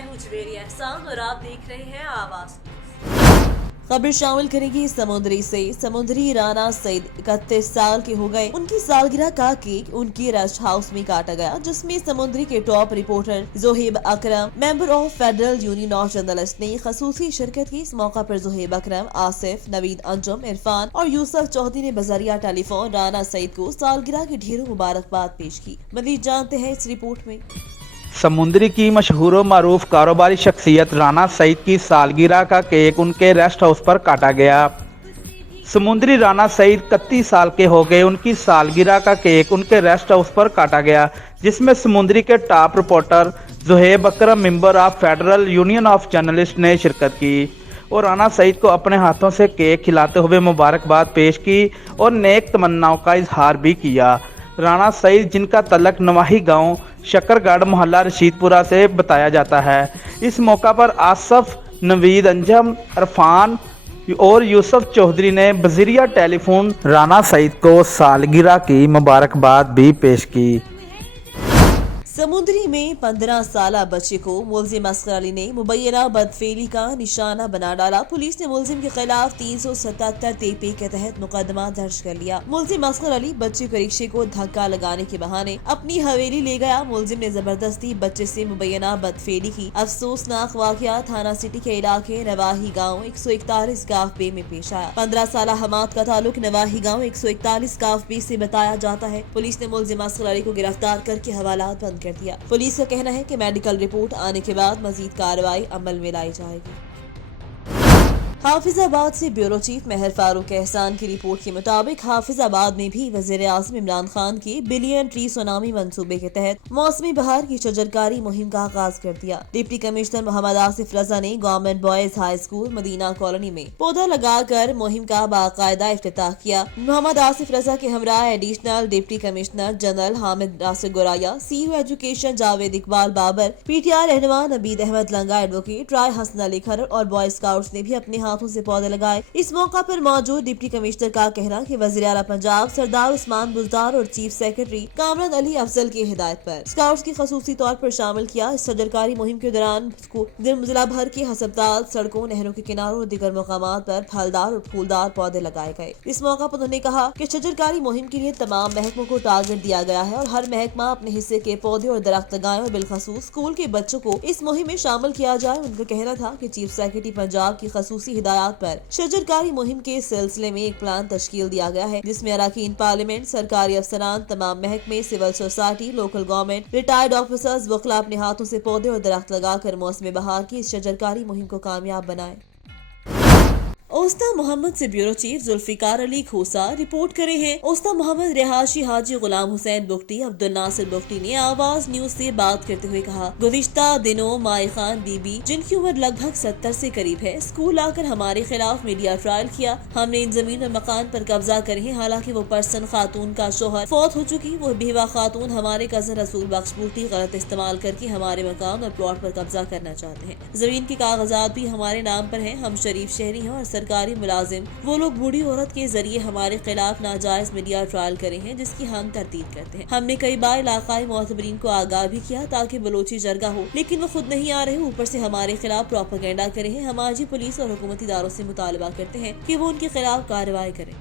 मैं हूं जवेरी एहसान और आप देख रहे हैं आवाज। खबर शामिल करेगी समुद्री से। समुद्री राना सईद 31 साल के हो गए। उनकी सालगिरह का केक उनके रेस्ट हाउस में काटा गया, जिसमें समुद्री के top reporter Zoheb Akram, member of federal union of journalist ने खसूसी शिरकत की। इस मौका पर जोहेब अकरम, आसिफ, नवीद अंजुम, इरफान और यूसुफ चौधरी ने बजरिया टेलीफोन राना सईद को सालगिरह की ढेरों मुबारकबाद पेश की। मजीद जानते हैं इस रिपोर्ट में। समुद्री की मशहूर व मारूफ कारोबारी शख्सियत राना सईद की सालगिरह का केक उनके रेस्ट हाउस पर काटा गया। समुद्री राना सईद 31 साल के हो गए। उनकी सालगिरह का केक उनके रेस्ट हाउस पर काटा गया, जिसमें समुद्री के top reporter Zoheb Akram, member of federal union of journalist ने शिरकत की और राना सईद को अपने हाथों से केक खिलाते हुए मुबारकबाद पेश की और नेक तमन्नाओं का इजहार भी किया। राना सईद, जिनका तलक नवाही गांव शकरगढ़ मोहल्ला रशीदपुरा से बताया जाता है, इस मौका पर आसफ, नवीद अंजम, इरफान और यूसुफ चौधरी ने बजरिया टेलीफोन राना सईद को सालगिरह की मुबारकबाद भी पेश की। समुद्री में 15 साला बच्चे को मुलजिम असगर अली ने मुबैना बदफेली का निशाना बना डाला। पुलिस ने मुलजिम के खिलाफ 377 TP के तहत मुकदमा दर्ज कर लिया। मुलजिम असगर अली बच्चे को रिक्शे को धक्का लगाने के बहाने अपनी हवेली ले गया। मुलजिम ने जबरदस्ती बच्चे से मुबैना बदफेली की। अफसोसनाक वाकया थाना सिटी के इलाके नवाही गाँव 141 गाँव बे में पेश आया। 15 साला हमाद का ताल्लुक नवाही गाँव 141 गाँव बे से बताया जाता है। पुलिस ने मुलजिम असगर अली को गिरफ्तार करके हवालात बंद कर दिया। पुलिस का कहना है कि मेडिकल रिपोर्ट आने के बाद मजीद कार्रवाई अमल में लाई जाएगी। हाफिजाबाद से ब्यूरो चीफ महर फारूक एहसान की रिपोर्ट के मुताबिक हाफिजाबाद में भी वजीर आज़म इमरान खान के बिलियन ट्री सुनामी मंसूबे के तहत मौसमी बहार की शजरकारी मुहिम का आगाज कर दिया। डिप्टी कमिश्नर मोहम्मद आसिफ रजा ने government boys high school Madina colony में पौधा लगाकर मुहिम का बाकायदा इफ्तिताह किया। मोहम्मद आसिफ रजा के हमरा additional deputy commissioner general Hamid Nasir Goraya, CEO education Javed Iqbal Babar, PTR रहनुमा नबीद अहमद लंगा, एडवोकेट राय हसन अली खरर और बॉय स्काउट्स ने भी अपने हाथों से पौधे लगाए। इस मौका पर मौजूद डिप्टी कमिश्नर का कहना कि वज़ीर आला पंजाब सरदार उस्मान बुज़दार और चीफ सेक्रेटरी कामरान अली अफजल की हिदायत पर स्काउट्स की खसूसी तौर पर शामिल किया। इस शजरकारी मुहिम के दौरान जिला भर के हस्पताल, सड़कों, नहरों के किनारों और दीगर मकामात पर फलदार और फूलदार पौधे लगाए गए। इस मौका पर उन्होंने कहा कि शजरकारी मुहिम के लिए तमाम महकमों को टारगेट दिया गया है और हर महकमा अपने हिस्से के पौधे और दरख्त लगाए और बिलखसूस स्कूल के बच्चों को इस मुहिम में शामिल किया जाए। उनका कहना था कि चीफ सेक्रेटरी पंजाब की खसूसी हिदायत पर शजरकारी मुहिम के सिलसिले में एक प्लान तश्कील दिया गया है, जिसमें अरकान पार्लियामेंट, सरकारी अफसरान, तमाम महकमे, civil society, local government, retired officers, वकला अपने हाथों से पौधे और दरख्त लगाकर मौसम बहार की इस शजरकारी मुहिम को कामयाब बनाए। ओस्ता मोहम्मद से ब्यूरो चीफ जुल्फिकार अली खोसा रिपोर्ट करे हैं। ओस्ता मोहम्मद रिहाशी हाजी गुलाम हुसैन बुख्ती अब्दुल नासिर बुख्ती ने आवाज न्यूज से बात करते हुए कहा, गुज़िश्ता दिनों माई खान बीबी, जिनकी उम्र लगभग 70 से करीब है, स्कूल आकर हमारे खिलाफ मीडिया ट्रायल किया। हमने इन जमीन और मकान पर कब्जा करे हैं। हालांकि वो पर्सन खातून का शोहर फौत हो चुकी, वो बेवा खातून हमारे कजन रसूल बख्श बूटी गलत इस्तेमाल करके हमारे मकान और प्लॉट पर कब्जा करना चाहते हैं। जमीन के कागजात भी हमारे नाम पर है। हम शरीफ शहरी हैं और सरकारी मुलाजिम। वो लोग बूढ़ी औरत के जरिए हमारे खिलाफ नाजायज मीडिया ट्रायल करे हैं, जिसकी हम तरतीब करते हैं। हमने कई बार इलाकाई मोहतबरीन को आगाह भी किया ताकि बलोची जरगा हो, लेकिन वो खुद नहीं आ रहे। ऊपर से हमारे खिलाफ प्रोपेगेंडा करे हैं। हम आज ही पुलिस और हुकूमती इदारों से मुतालबा करते हैं कि वो उनके खिलाफ कार्रवाई करें।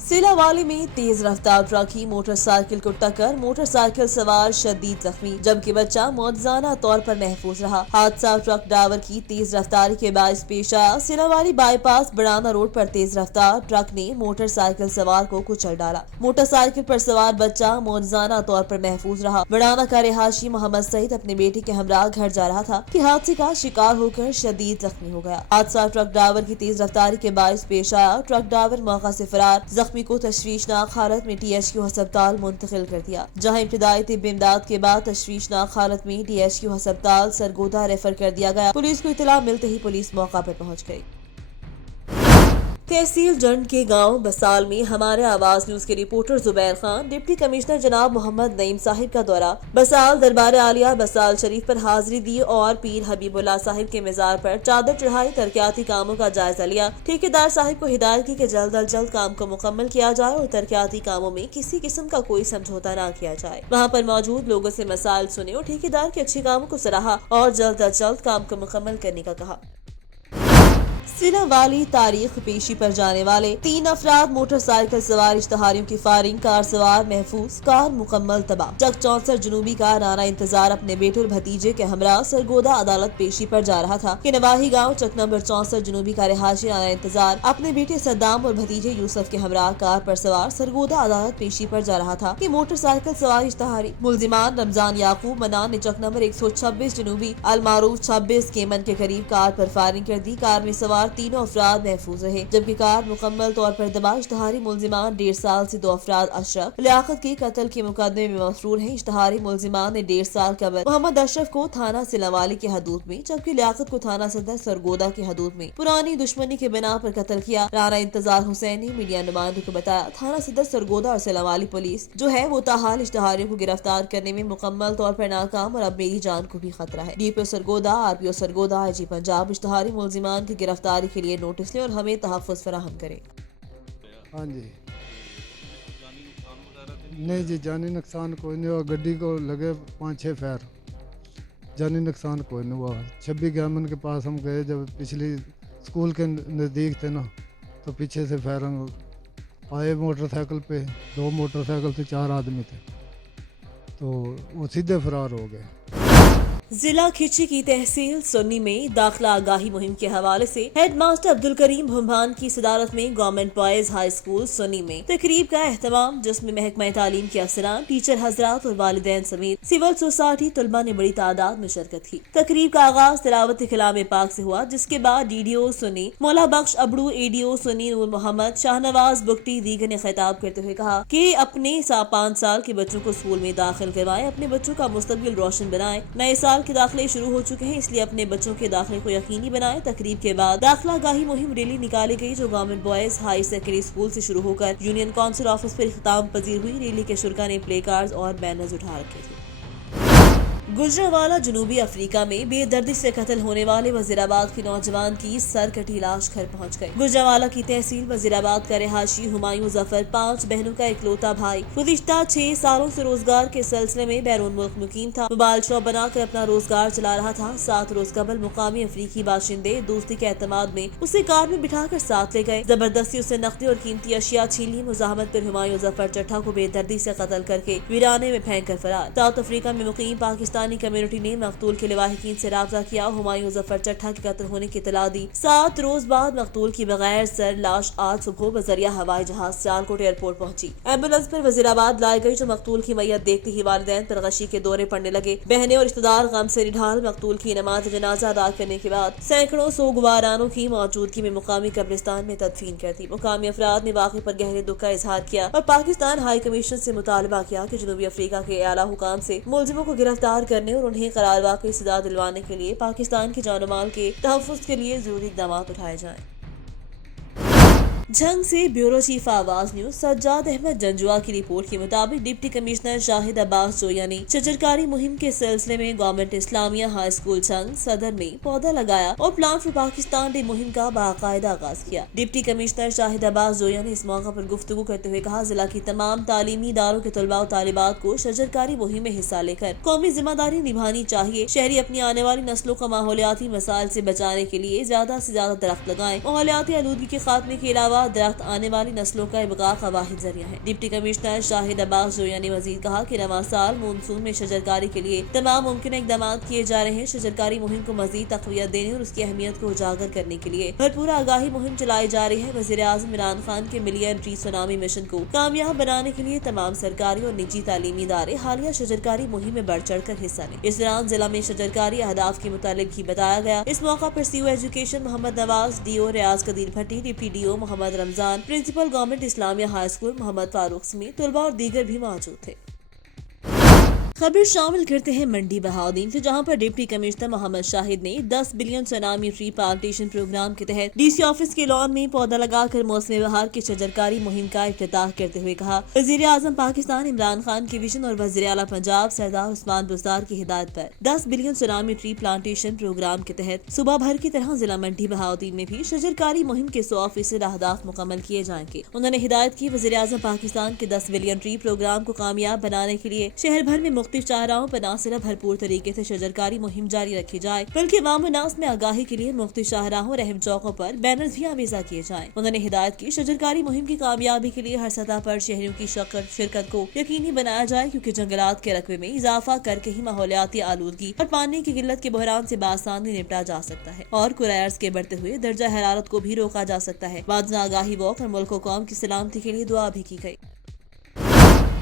सिलावाली में तेज रफ्तार ट्रक की मोटरसाइकिल को टक्कर, मोटरसाइकिल सवार शदीद जख्मी, जबकि बच्चा मौजूदा तौर पर महफूज रहा। हादसा ट्रक ड्राइवर की तेज रफ्तारी के बायस पेश आया। सिलावाली बाईपास बड़ाना रोड पर तेज रफ्तार ट्रक ने मोटरसाइकिल सवार को कुचल डाला। मोटरसाइकिल पर सवार बच्चा मौजूदा तौर पर महफूज रहा। बड़ाना का रिहायशी मोहम्मद सईद अपने बेटे के हमरा घर जा रहा था कि हादसे का शिकार होकर शदीद जख्मी हो गया। हादसा ट्रक ड्राइवर की तेज रफ्तारी के बायस पेश आया। ट्रक ड्राइवर मौका से फरार, जख्मी को तशवीशनाक हालत में THQ अस्पताल मुंतकिल कर दिया, जहां इब्तिदाई तिब्बी इमदाद के बाद तशवीशनाक हालत में THQ अस्पताल सरगोदा रेफर कर दिया गया। पुलिस को इत्तला मिलते ही पुलिस मौका पर पहुंच गई। तहसील जंड के गांव बसाल में हमारे आवाज न्यूज के reporter Zubair Khan deputy commissioner जनाब मोहम्मद नईम साहिब का दौरा बसाल दरबार आलिया बसाल शरीफ पर हाजिरी दी और पीर हबीबुल्लाह साहिब के मजार पर चादर चढ़ाई, तरक्याती कामों का जायजा लिया। ठेकेदार साहिब को हिदायत की कि जल्द अज जल्द काम को मुकम्मल किया जाए और तरक्याती कामों में किसी किस्म का कोई समझौता न किया जाए। वहाँ पर मौजूद लोगों से मसाइल सुने और ठेकेदार के अच्छे कामों को सराहा और जल्द अज जल्द काम को मुकम्मल करने का कहा। सिला वाली तारीख पेशी पर जाने वाले 3 अफराद मोटरसाइकिल सवार इश्तहारियों की फायरिंग, कार सवार महफूज, कार मुकम्मल तबाह। चक 64 जनूबी का राना इंतजार अपने बेटे और भतीजे के हमरा सरगोदा अदालत पेशी पर जा रहा था कि नवाही गांव चक नंबर 64 जनूबी का रिहायशी राना इंतजार अपने बेटे सद्दाम और भतीजे यूसुफ के हमरा कार पर सवार सरगोदा अदालत पेशी पर जा रहा था कि मोटरसाइकिल सवार इश्तहारी मुलजिमान रमजान याकूब मनान ने चक नंबर 126 जनूबी अलमारूफ 26 केमन के करीब कार पर फायरिंग कर दी। कार में सवार तीनों अफराद महफूज रहे, जबकि कार मुकम्मल तौर पर तबाह। इश्तहारी मुलजिमान 1.5 साल से 2 अफराद अशरफ लियाकत के कत्ल के मुकदमे में मफरूर हैं। इश्तहारी मुलजिमान ने 1.5 साल कबल मोहम्मद अशरफ को थाना सिलावाली की हदूद में, जबकि लियाकत को थाना सदर सरगोदा की हदूद में पुरानी दुश्मनी के बिना पर कत्ल किया। राना इंतजार हुसैन ने मीडिया नुमाइंदों को बताया, थाना सदर सरगोदा और सिलावाली पुलिस जो है वो ताहाल इश्तहारियों को गिरफ्तार करने में मुकम्मल तौर पर नाकाम और अब मेरी जान को भी खतरा है। DPO Sargodha, RPO Sargodha, IG Punjab इश्तहारी मुलजिमान की गिरफ्तारी के लिए नोटिस लें और हमें तहफ़्फ़ुज़ फराहम करें। हाँ जी, नहीं जी, जानी नुकसान कोई नहीं हुआ। गड्डी को लगे 5-6 फैर, जानी नुकसान कोई नहीं हुआ। 26 गैमन के पास हम गए जब पिछली स्कूल के नज़दीक थे ना, तो पीछे से फैर आए मोटरसाइकिल पे, 2 मोटरसाइकिल से 4 आदमी थे, तो वो सीधे फरार हो गए। जिला खिची की तहसील सुन्नी में दाखिला आगाही मुहिम के हवाले से हेड मास्टर अब्दुल करीम भुम्भान की सदारत में government boys high school Sunni में तकरीब का एहतमाम, जिसमें महकमा तालीम के अफसरान, टीचर हजरात और वालिदैन समेत सिविल सोसाइटी तलबा ने बड़ी तादाद में शिरकत की। तकरीब का आगाज तिलावत कलाम पाक से हुआ, जिसके बाद डीडीओ सुन्नी मौला बख्श अबड़ू, एडीओ सुन्नी नूर मोहम्मद, शाहनवाज बुगटी दीगर ने खिताब करते हुए कहा कि अपने 5 साल के बच्चों को स्कूल में दाखिल करवाएं, अपने बच्चों का मुस्तकबिल रोशन बनाएं। नए साल के दाखिले शुरू हो चुके हैं, इसलिए अपने बच्चों के दाखिले को यकीनी बनाएं। तकरीब के बाद दाखिला गाही मुहिम रैली निकाली गई, जो government boys high secondary school से शुरू होकर यूनियन काउंसिल ऑफिस पर इख्तिताम पजीर हुई। रैली के शुरा ने प्ले कार्ड और बैनर्स उठा रखे थे। गुजरावाला जनूबी अफ्रीका में बेदर्दी से कत्ल होने वाले वजीराबाद के नौजवान की सर कटी लाश घर पहुंच गई। गुजरावाला की तहसील वजीराबाद का रिहायशी हुमायूं जफर 5 बहनों का इकलौता भाई गुज़िश्ता 6 सालों से रोजगार के सिलसिले में बैरून मुल्क मुकीम था। मोबाइल शॉप बनाकर अपना रोजगार चला रहा था। 7 रोज कबल मुकामी अफ्रीकी बाशिंदे दोस्ती के एतमाद में उसे कार में बिठाकर साथ ले गए, जबरदस्ती उसे नकदी और कीमती अशिया छीन ली। मुजाहमत पर हुमायूं जफर चट्ठा को बेदर्दी से कत्ल करके वीराने में फेंक कर फरार। साउथ अफ्रीका में मुकीम पाकिस्तानी कम्युनिटी ने मकतूल के लवाहिकीन से राब्ता किया। हुमायूं जफर चट्ठा के कत्ल होने की इत्तला दी। 7 रोज बाद मकतूल की बगैर सर लाश आज सुबह बजरिया हवाई जहाज सियालकोट एयरपोर्ट पहुंची। एम्बुलेंस पर वजीराबाद लाई गई, जो मकतूल की मैयत देखते ही वालिदैन पर गशी के दौरे पड़ने लगे। बहनें और रिश्तेदार गम से निढाल मकतूल की नमाज जनाजा अदा करने के बाद सैकड़ों सोगवारानों की मौजूदगी में मुकामी कब्रिस्तान में तदफीन कर दी। मुकामी अफराद ने वाक़े पर गहरे दुख का इजहार किया और पाकिस्तान हाई कमीशन से मुतालबा किया कि जनूबी अफ्रीका के आला हुकाम से मुलजिमों को गिरफ्तार करने और उन्हें करार वाकई सजा दिलवाने के लिए पाकिस्तान के जान माल के तहफ़्फ़ुज़ के लिए जरूरी इक़दाम उठाए जाएं। जंग से ब्यूरो चीफ आवाज न्यूज सज्जाद अहमद जंजुआ की रिपोर्ट के मुताबिक डिप्टी कमिश्नर शाहिद अब्बास जोया ने शजरकारी मुहिम के सिलसिले में गवर्नमेंट इस्लामिया हाई स्कूल जंग सदर में पौधा लगाया और प्लान फॉर पाकिस्तान डे मुहिम का बाकायदा आगाज किया। डिप्टी कमिश्नर शाहिद अब्बास जोया ने इस मौका पर गुफ्तगू करते हुए कहा, जिला की तमाम तालीमी इदारों के तलबा और तालिबात को शजरकारी मुहिम में हिस्सा लेकर कौमी जिम्मेदारी निभानी चाहिए। शहरी अपनी आने वाली नस्लों को माहौलियाती मसाइल से बचाने के लिए ज्यादा से ज्यादा दरख्त लगाएं। माहौलियाती आलूदगी के खात्मे के अलावा दरख्त आने वाली नस्लों का इबका का वाहिद जरिया है। डिप्टी कमिश्नर शाहिद अब्बास जोया ने मजीद कहा कि रवां साल मानसून में शजरकारी के लिए तमाम मुमकिन इकदाम किए जा रहे हैं। शजरकारी मुहिम को मजीद तक़वियत देने और उसकी अहमियत को उजागर करने के लिए भरपूर आगाही मुहिम चलाई जा रही है। वज़ीर आज़म इमरान खान के मिलियन ट्री सुनामी मिशन को कामयाब बनाने के लिए तमाम सरकारी और निजी तालीमी इदारे हालिया शजरकारी मुहिम में बढ़ चढ़ कर हिस्सा लें। इस दौरान जिला में शजरकारी अहदाफ के मुतालिक भी बताया गया। इस मौका पर CO education Mohammad Nawaz, DO Riaz Qadir Bhatti, deputy DO Mohammad Ramzan, principal government Islamia high school Mohammad Farooq समेत तलबा और दीगर भी मौजूद थे। खबर शामिल करते हैं मंडी बहाउद्दीन से, जहां पर डिप्टी कमिश्नर मोहम्मद शाहिद ने 10 billion tsunami tree plantation program के तहत डीसी ऑफिस के लॉन में पौधा लगाकर मौसम बहार की शजरकारी मुहिम का इफ्तिताह करते हुए कहा, वजीर आजम पाकिस्तान इमरान खान के विजन और वजीर आला पंजाब सरदार उस्मान बुज़दार की हिदायत पर 10 billion tsunami tree plantation program के तहत सुबह भर की तरह जिला मंडी बहाउद्दीन में भी शजरकारी मुहिम के 100% अहदाफ मुकम्मल किए जाएंगे। उन्होंने हिदायत की वजीर आजम पाकिस्तान के 10 बिलियन ट्री प्रोग्राम को कामयाब बनाने के लिए शहर भर में मुख्तलिफ चाहराहों पर न सिर्फ भरपूर तरीके से शजरकारी मुहिम जारी रखी जाए, बल्कि अवाम नास में आगाही के लिए मुख्तलिफ शाहराहों रहम चौकों पर बैनर्स भी आवेजा किए जाएं। उन्होंने हिदायत की शजरकारी मुहिम की कामयाबी के लिए हर सतह पर शहरियों की शिरकत को यकीनी बनाया जाए, क्योंकि जंगलात के रकबे में इजाफा करके ही माहौलियाती आलूदगी और पानी की किल्लत के बहरान से बासानी निपटा जा सकता है और कुरायर्स के बढ़ते हुए दर्जा हरारत को भी रोका जा सकता है। बाद में आगाही वॉक और मुल्क व कौम की सलामती के लिए दुआ भी की गई।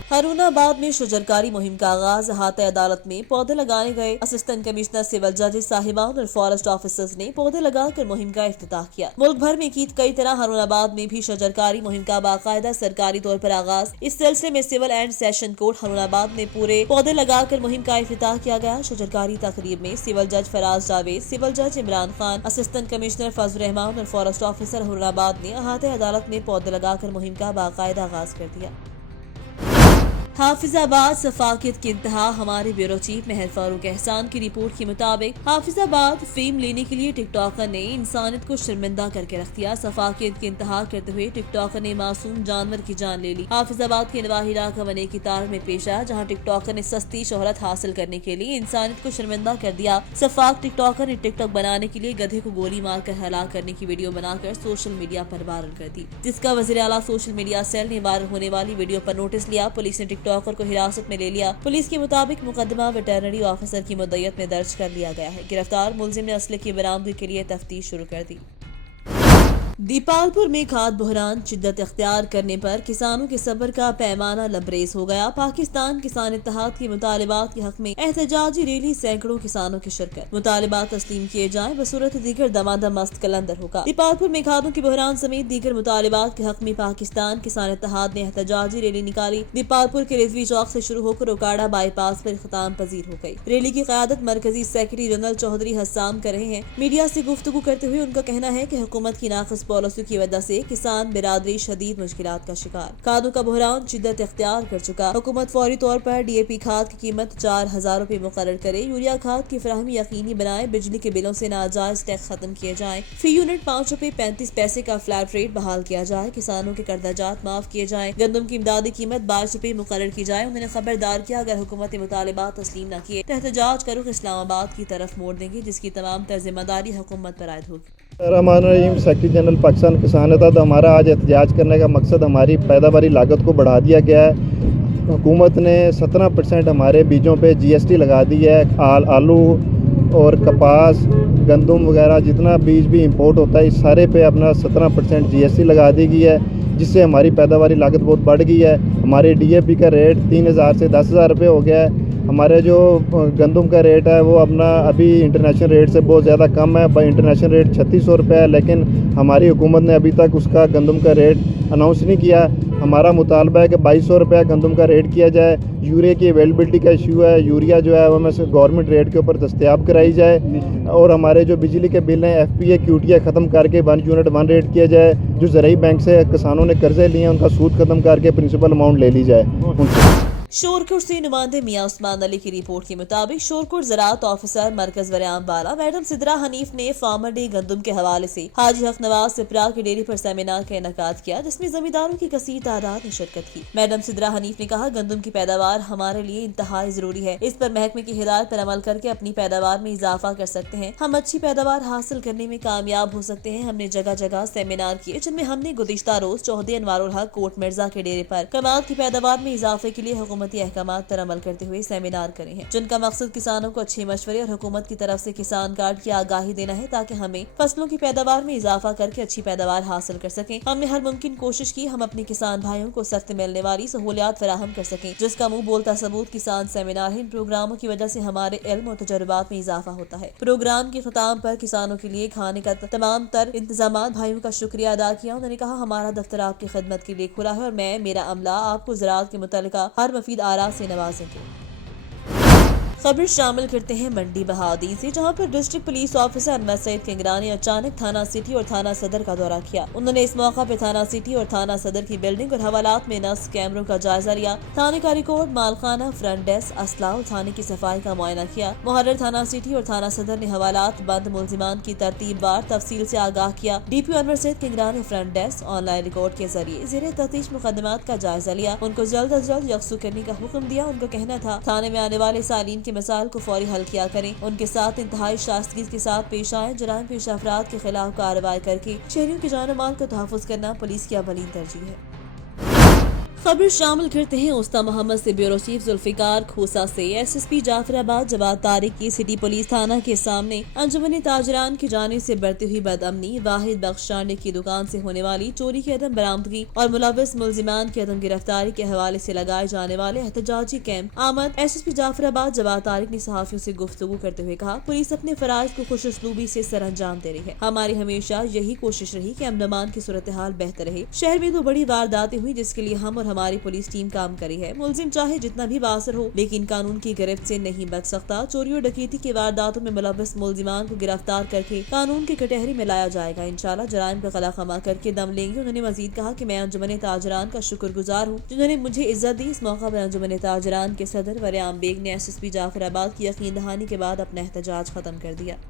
हारूनाबाद में शजरकारी मुहिम का आगाज। अहाता अदालत में पौधे लगाने गए असिस्टेंट कमिश्नर सिविल जजेस साहिबान और फॉरेस्ट ऑफिसर्स ने पौधे लगाकर मुहिम का इफ्तिताह किया। मुल्क भर में की कई तरह हारूनाबाद में भी शजरकारी मुहिम का बाकायदा सरकारी तौर पर आगाज। इस सिलसिले में civil and session court Harunabad में पूरे पौधे लगाकर मुहिम का इफ्तिताह किया गया। शजरकारी तकरीब में सिविल जज फराज जावेद, सिविल जज इमरान खान, असिस्टेंट कमिश्नर फजल रहमान और फॉरेस्ट ऑफिसर हारूनाबाद ने अहाता अदालत में पौधे लगाकर मुहिम का बाकायदा आगाज कर दिया। हाफिजाबाद सफाकियत की इंतहा। हमारे ब्यूरो चीफ महर फारूक एहसान की रिपोर्ट के मुताबिक हाफिजाबाद फेम लेने के लिए टिकटॉकर ने इंसानियत को शर्मिंदा करके रख दिया। सफाकियत की इंतहा करते हुए टिकटॉकर ने मासूम जानवर की जान ले ली। हाफिजाबाद के नवाही इलाका बने की तार में पेश आया, जहाँ टिकटॉकर ने सस्ती शोहरत हासिल करने के लिए इंसानियत को शर्मिंदा कर दिया। सफाक टिकटॉकर ने टिकटॉक बनाने के लिए गधे को गोली मारकर हलाक करने की वीडियो बनाकर सोशल मीडिया पर वायरल कर दी, जिसका वज़ीर आला सोशल मीडिया सेल ने वायरल होने वाली वीडियो पर नोटिस लिया। पुलिस ने टिकटॉकर को हिरासत में ले लिया। पुलिस के मुताबिक मुकदमा वेटरनरी ऑफिसर की मुद्दत में दर्ज कर लिया गया है। गिरफ्तार मुलजिम ने असले की बरामदगी के लिए तफ्तीश शुरू कर दी। दीपालपुर में खाद बहरान शिद्दत इख्तियार करने पर किसानों के सब्र का पैमाना लबरेज हो गया। पाकिस्तान किसान इत्तेहाद के मुतालिबात के हक में एहतजाजी रैली, सैकड़ों किसानों की शिरकत। मुतालिबात तस्लीम किए जाएं, बसूरत दीगर दमादम मस्त कलंदर होगा। दीपालपुर में खादों की बहरान समेत दीगर मुतालिबात के हक में पाकिस्तान किसान इत्तेहाद ने एहतजाजी रैली निकाली। दीपालपुर के रिजवी चौक से शुरू होकर उकाड़ा बाईपास पर इख्तिताम पजीर हो गई। रैली की क़यादत मरकजी सेक्रेटरी जनरल चौधरी हस्साम कर रहे हैं। मीडिया से गुफ्तगू करते हुए उनका कहना है कि हुकूमत की नाक़िस पॉलिसियों की वजह से किसान बिरादरी शदीद मुश्किलात का शिकार। खादों का बहरान शिद्दत इख्तियार कर चुका। हुकूमत फौरी तौर पर DAP खाद की कीमत 4000 रुपए मुकर्रर करे। यूरिया खाद की फराहमी यकीनी बनाए। बिजली के बिलों से नाजायज टैक्स खत्म किए जाए। फी यूनिट 5 रुपए 35 पैसे का फ्लैट रेट बहाल किया जाए। किसानों के कर्जाजात माफ किए जाए। गंदम की इमदादी कीमत 22 रुपए मुकर्रर की जाए। उन्होंने खबरदार किया, अगर हुकूमत मुतालिबात तस्लीम न किए तो एहतजाज का रुख इस्लामाबाद की तरफ मोड़ देंगे, जिसकी तमाम तर जिम्मेदारी हुकूमत पर आयद होगी। रहमान सेक्रेटरी जनरल पाकिस्तान किसान इत्तेहाद। हमारा आज एहतजाज करने का मकसद हमारी पैदावारी लागत को बढ़ा दिया गया है। हुकूमत ने 17% हमारे बीजों पे GST लगा दी है। आलू और कपास, गंदम वगैरह जितना बीज भी इंपोर्ट होता है, इस सारे पे अपना 17% GST लगा दी गई है, जिससे हमारी पैदावारी लागत बहुत बढ़ गई है। हमारे DAP का रेट 3000 से 10,000 रुपये हो गया है। हमारे जो गंदम का रेट है वो अपना अभी इंटरनेशनल रेट से बहुत ज़्यादा कम है। इंटरनेशनल रेट 3600 रुपये है, लेकिन हमारी हुकूमत ने अभी तक उसका गंदम का रेट अनाउंस नहीं किया। हमारा मुतालबा है कि 2200 रुपये गंदम का रेट किया जाए। यूरिया की अवेलेबिलिटी का इशू है, यूरिया जो है वो हमें गवर्नमेंट रेट के ऊपर दस्तयाब कराई जाए। और हमारे जो बिजली के बिल हैं FPA QTI ख़त्म करके 1 यूनिट 1 रेट किया जाए। जो ज़राई बैंक से किसानों ने कर्जे लिए हैं उनका सूद ख़त्म करके प्रिंसिपल अमाउंट ले ली जाए। शोरकोट से नुमाइंदे मियां उस्मान अली की रिपोर्ट के मुताबिक शोरकोट ज़राअत ऑफिसर मरकज वरियाम बाला मैडम सिद्रा हनीफ ने फार्मर डे गंदम के हवाले से हाजी हक नवाज सिपरा की डेयरी पर सेमिनार का इनेकाद किया, जिसमें जमींदारों की कसीर तादाद ने शिरकत की। मैडम सिद्रा हनीफ ने कहा, गंदम की पैदावार हमारे लिए इंतहाई जरूरी है। इस पर महकमे की हिदायत पर अमल करके अपनी पैदावार में इजाफा कर सकते हैं। हम अच्छी पैदावार हासिल करने में कामयाब हो सकते हैं। हमने जगह जगह सेमिनार किए, जिनमें हमने गुज़िश्ता रोज चौधरी अनवारुल हक कोट मिर्जा के डेरे पर कमाद की पैदावार में इजाफे के लिए हुकूमती अहकामात पर अमल करते हुए सेमिनार करे हैं, जिनका मकसद किसानों को अच्छे मशवरे और हुकूमत की तरफ से किसान कार्ड की आगाही देना है, ताकि हमें फसलों की पैदावार में इजाफा करके अच्छी पैदावार हासिल कर सकें। हमने हर मुमकिन कोशिश की हम अपने किसान भाइयों को सख्त मिलने वाली सहूलियात फराहम कर सकें, जिसका मुंह बोलता सबूत किसान सेमिनार है। इन प्रोग्रामों की वजह से हमारे इल्म और तजुर्बात में इजाफा होता है। प्रोग्राम के खिताम पर किसानों के लिए खाने का तमाम तर इंतजाम भाइयों का शुक्रिया अदा किया। उन्होंने कहा, हमारा दफ्तर आपकी खिदमत के लिए खुला है और मैं मेरा अमला आपको ज़राअत के मुतल्लिका हर मुफीद आरा से नवाजेंगे। खबर शामिल करते हैं मंडी बहादी से, जहां पर district police officer Anwar Saeed Kingra ने अचानक थाना सिटी और थाना सदर का दौरा किया। उन्होंने इस मौका पर थाना सिटी और थाना सदर की बिल्डिंग और हवालात में नस्ब कैमरों का जायजा लिया। थाने का रिकॉर्ड, मालखाना, फ्रंट डेस्क, असला और थाने की सफाई का मुआयना किया। मुहर्रर थाना सिटी और थाना सदर ने हवालात, बंद मुलजिमान की तरतीबवार तफसील से आगाह किया। DPO अनवर सईद किंगरा ने फ्रंट डेस्क ऑनलाइन रिकॉर्ड के जरिए ज़ेरे तफ्तीश मुकदमात का जायजा लिया। उनको जल्द अज जल्द यकसू करने का हुक्म दिया। उनका कहना था थाने में आने वाले सालीन के मसाइल को फौरी हल किया करें, उनके साथ इंतहाई शास्तगी के साथ पेश आए। जराइम पेश अफराद के खिलाफ कार्रवाई करके शहरियों के जान माल को तहफ़्फ़ुज़ करना पुलिस की अवलीन तरजीह है। खबर शामिल करते हैं उस्ता मोहम्मद से ब्यूरो चीफ जुल्फिकार खोसा से। SSP जाफराबाद जवाद तारिक की सिटी पुलिस थाना के सामने अंजुमन ताजरान की जानिब से बढ़ती हुई बदअमनी, वाहिद बख्श चांडे की दुकान से होने वाली चोरी की अदम बरामदगी और मुलव्वस मुलजिमान की अदम गिरफ्तारी के हवाले से लगाए जाने वाले एहतजाजी कैंप आमद। SSP जाफराबाद जवाद तारिक ने सहाफियों से गुफ्तगू करते हुए कहा, पुलिस अपने फराइज को खुश उसलूबी से सर अंजाम दे रही है। हमारी हमेशा यही कोशिश रही कि अमन की सूरत हाल बेहतर रहे। शहर में 2 बड़ी वारदातें हुई जिसके लिए हम और हमारी पुलिस टीम काम करी है। मुलजिम चाहे जितना भी बासर हो लेकिन कानून की गिरफ्त से नहीं बच सकता। चोरी और डकैती की वारदातों में मुलव्वस मुलजिमान को गिरफ्तार करके कानून की कटहरी में लाया जाएगा। इंशाल्लाह जराइम का कला खमा करके दम लेंगे। उन्होंने मजीद कहा कि मैं अंजुमन ताजरान का शुक्रगुजार हूँ जिन्होंने मुझे इज्जत दी। इस मौका पर अंजुमन ताजरान के सदर वरियाम बेग ने SSP जाफराबाद की यकीन दहानी के बाद अपना एहतजाज खत्म कर दिया।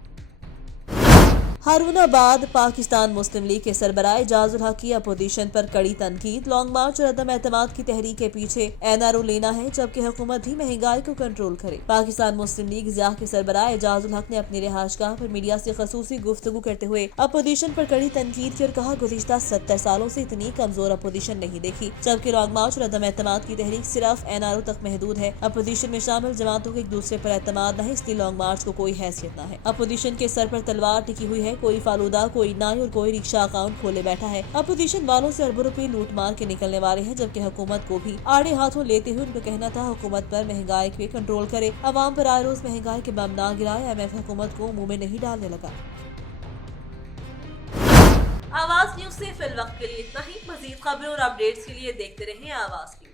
हारूनाबाद पाकिस्तान मुस्लिम लीग के सरबराह एजाजुल हक की अपोजिशन पर कड़ी तनकीद। लॉन्ग मार्च और अदम एतमाद की तहरीक के पीछे NRO लेना है जबकि हुकूमत ही महंगाई को कंट्रोल करे। पाकिस्तान मुस्लिम लीग ज़िया के सरबराह एजाजुल हक ने अपनी रिहाइशगाह पर मीडिया से खसूसी गुफ्तगू करते हुए अपोजिशन पर कड़ी तनकीद की और कहा, गुज़िश्ता 70 सालों से इतनी कमजोर अपोजिशन नहीं देखी। जबकि लॉन्ग मार्च और अदम एतमाद की तहरीक सिर्फ NRO तक महदूद है। अपोजिशन में शामिल जमातों के एक दूसरे पर एतमाद न है, इसलिए लॉन्ग मार्च को कोई हैसियत न है। अपोजिशन के सर पर तलवार टिकी हुई है, कोई फालूदा, कोई नाई और कोई रिक्शा अकाउंट खोले बैठा है। अपोजिशन वालों से अरबों रुपए लूट मार के निकलने वाले हैं जबकि हुकूमत को भी आड़े हाथों लेते हुए उनका कहना था हुकूमत पर महंगाई पे कंट्रोल करे, अवाम पर आए रोज महंगाई के बम ना गिराए। MF हुकूमत को मुंह में नहीं डालने लगा। आवाज न्यूज से फिलवक्त के लिए इतना ही। मजीद खबरों और अपडेट्स के लिए देखते रहें आवाज न्यूज।